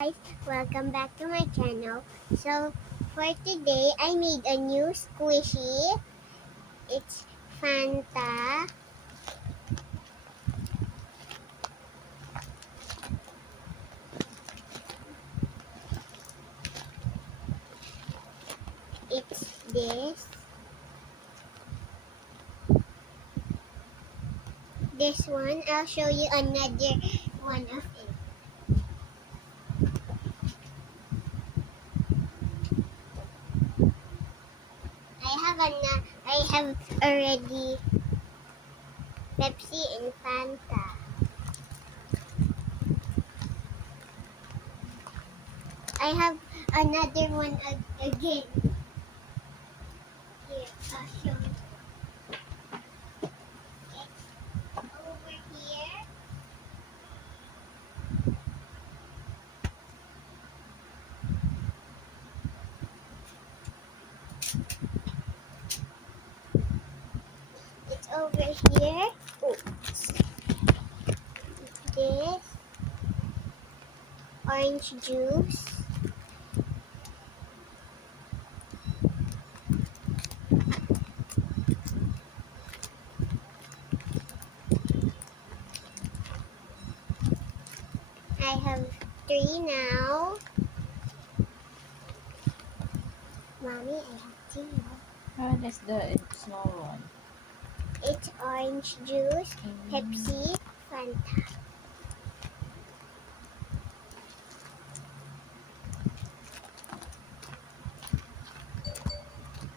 Guys, welcome back to my channel. So for today I made a new squishy. It's Fanta. It's this one. I'll show you another one of it. I have already Pepsi and Fanta. I have another one again. Here, I'll show you. It's over here. It's over here. Oops. This orange juice. I have three now. Mommy, I have two now. That's the small one. It's orange juice, Pepsi, Fanta.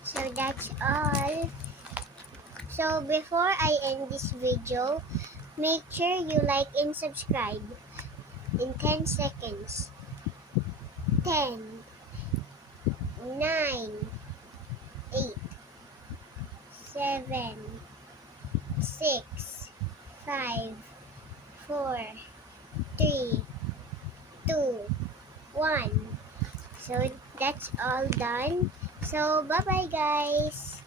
So that's all. So before I end this video, make sure you like and subscribe in 10 seconds. 10, 9, 8, 7, 6, 5, 4, 3, 2, 1. So that's all done. So bye bye guys.